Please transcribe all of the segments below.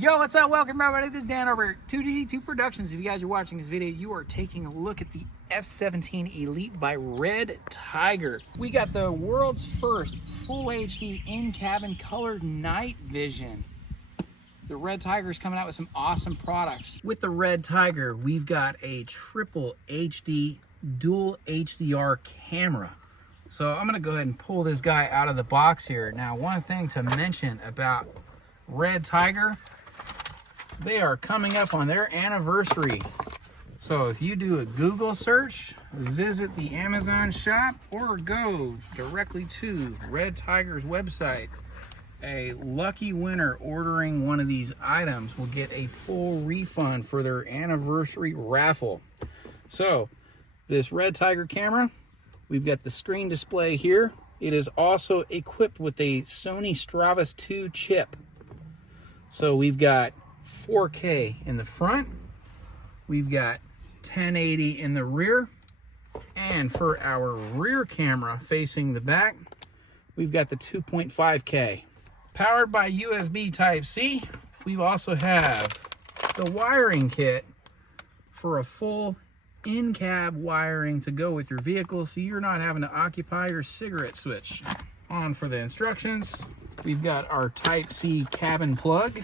Yo, what's up? Welcome everybody. This is Dan over at 2DD2 Productions. If you guys are watching this video, you are taking a look at the F17 Elite by Redtiger. We got the world's first full HD in-cabin colored night vision. The Redtiger is coming out with some awesome products. With the Redtiger, we've got a triple HD dual HDR camera. So I'm gonna go ahead and pull this guy out of the box here. Now, one thing to mention about Redtiger, they are coming up on their anniversary. So if you do a Google search, visit the Amazon shop, or go directly to Redtiger's website, a lucky winner ordering one of these items will get a full refund for their anniversary raffle. So this Redtiger camera, we've got the screen display here. It is also equipped with a Sony STARVIS 2 chip. So we've got 4K in the front, we've got 1080 in the rear, and for our rear camera facing the back, we've got the 2.5K. Powered by USB Type-C, we also have the wiring kit for a full in-cab wiring to go with your vehicle, so you're not having to occupy your cigarette switch. On for the instructions, we've got our Type-C cabin plug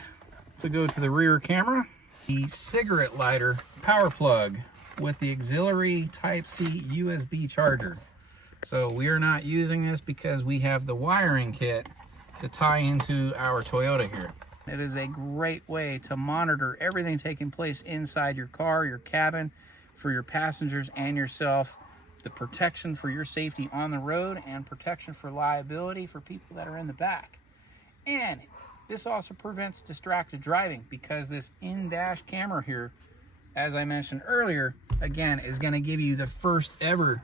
to go to the rear camera, the cigarette lighter power plug with the auxiliary Type-C USB charger. So we are not using this because we have the wiring kit to tie into our Toyota here. It is a great way to monitor everything taking place inside your car, your cabin, for your passengers and yourself, the protection for your safety on the road and protection for liability for people that are in the back. And this also prevents distracted driving because this in-dash camera here, as I mentioned earlier, again, is going to give you the first ever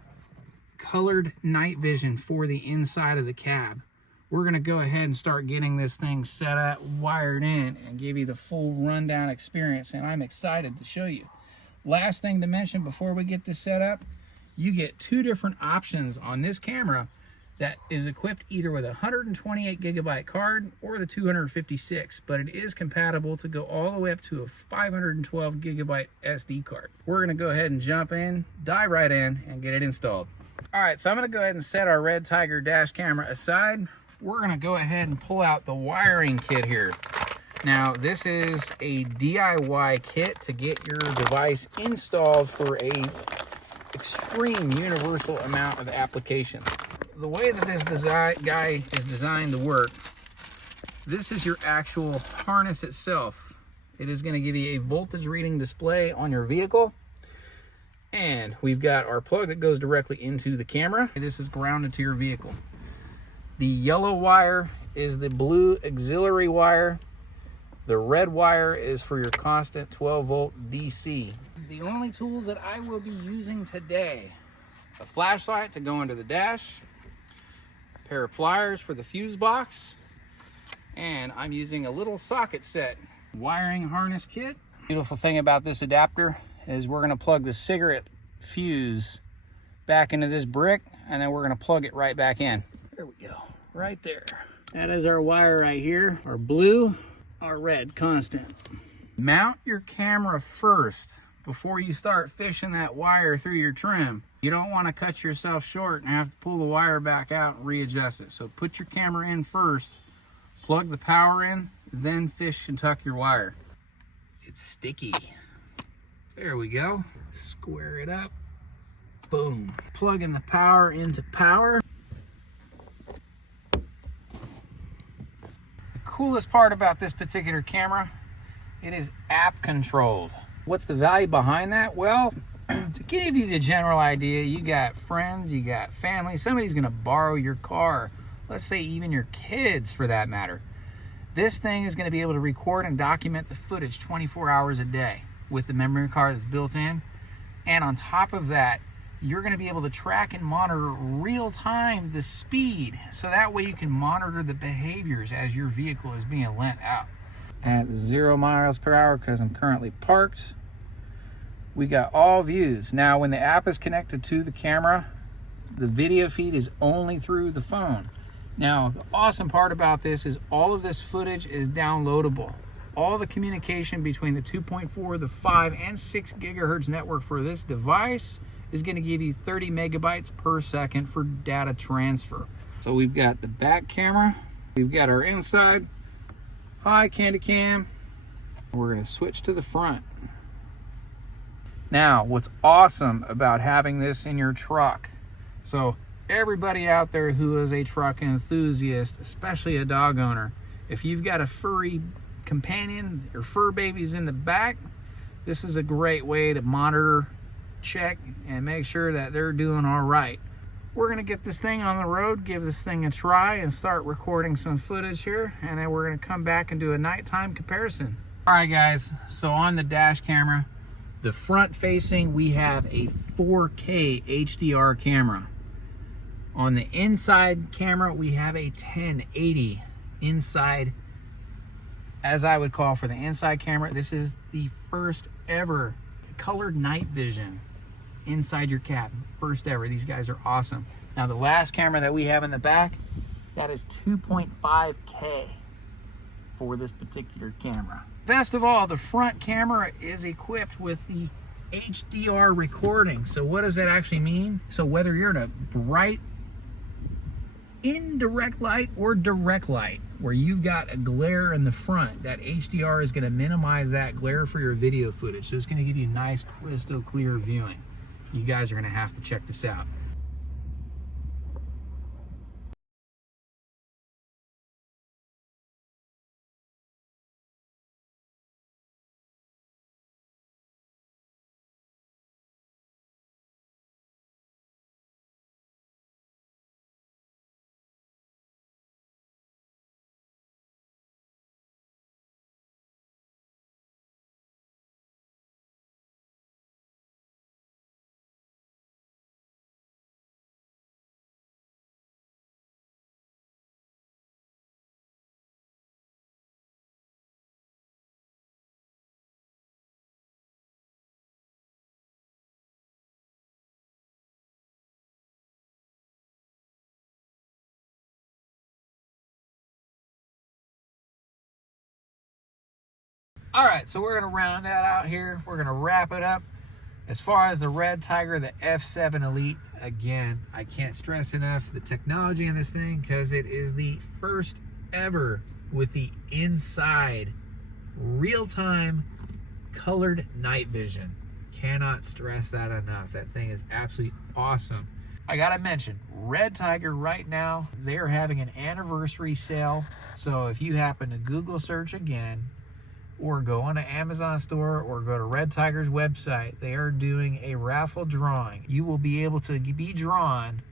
colored night vision for the inside of the cab. We're going to go ahead and start getting this thing set up, wired in, and give you the full rundown experience, and I'm excited to show you. Last thing to mention before we get this set up, you get two different options on this camera that is equipped either with a 128 gigabyte card or the 256, but it is compatible to go all the way up to a 512 gigabyte SD card. We're going to go ahead and jump in, dive right in, and get it installed. All right, so I'm going to go ahead and set our Redtiger dash camera aside. We're going to go ahead and pull out the wiring kit here. Now, this is a DIY kit to get your device installed for a extreme universal amount of applications. The way that this guy is designed to work, this is your actual harness itself. It is going to give you a voltage reading display on your vehicle. And we've got our plug that goes directly into the camera. This is grounded to your vehicle. The yellow wire is the blue auxiliary wire. The red wire is for your constant 12 volt DC. The only tools that I will be using today, a flashlight to go into the dash, a pair of pliers for the fuse box, and I'm using a little socket set. Wiring harness kit. Beautiful thing about this adapter is we're going to plug the cigarette fuse back into this brick, and then we're going to plug it right back in. There we go, right there. That is our wire right here, our blue, our red constant. Mount your camera first before you start fishing that wire through your trim. You don't want to cut yourself short and have to pull the wire back out and readjust it. So put your camera in first, plug the power in, then fish and tuck your wire. It's sticky. There we go. Square it up. Boom. Plugging the power into power. The coolest part about this particular camera, it is app controlled. What's the value behind that? Well, to give you the general idea, you got friends, you got family, somebody's gonna borrow your car, let's say even your kids for that matter. This thing is gonna be able to record and document the footage 24 hours a day with the memory card that's built in. And on top of that, you're gonna be able to track and monitor real time the speed, so that way you can monitor the behaviors as your vehicle is being lent out. At 0 miles per hour, because I'm currently parked, we got all views. Now, when the app is connected to the camera, the video feed is only through the phone. Now, the awesome part about this is all of this footage is downloadable. all the communication between the 2.4, the 5, and 6 gigahertz network for this device is going to give you 30 megabytes per second for data transfer. So we've got the back camera, we've got our inside high candy cam. We're going to switch to the front. Now, what's awesome about having this in your truck, so everybody out there who is a truck enthusiast, especially a dog owner, if you've got a furry companion or fur babies in the back, this is a great way to monitor, check, and make sure that they're doing all right. We're going to get this thing on the road, give this thing a try, and start recording some footage here, and then we're going to come back and do a nighttime comparison. All right, guys, so on the dash camera, the front facing, we have a 4K HDR camera. On the inside camera, we have a 1080 inside, as I would call for the inside camera. This is the first ever colored night vision inside your cab. First ever. These guys are awesome. Now the last camera that we have in the back, that is 2.5K for this particular camera. Best of all, the front camera is equipped with the HDR recording. So what does that actually mean? So whether you're in a bright indirect light or direct light, where you've got a glare in the front, that HDR is going to minimize that glare for your video footage. So it's going to give you nice, crystal clear viewing. You guys are going to have to check this out. All right, so we're gonna round that out here. We're gonna wrap it up. As far as the Redtiger, the F7 Elite, again, I can't stress enough the technology in this thing, because it is the first ever with the inside real-time colored night vision. Cannot stress that enough. That thing is absolutely awesome. I gotta mention, Redtiger right now, they're having an anniversary sale. So if you happen to Google search again, or go on an Amazon store, or go to Redtiger's website, they are doing a raffle drawing. You will be able to be drawn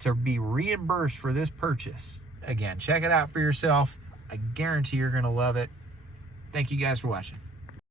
to be reimbursed for this purchase. Again, check it out for yourself. I guarantee you're gonna love it. Thank you guys for watching.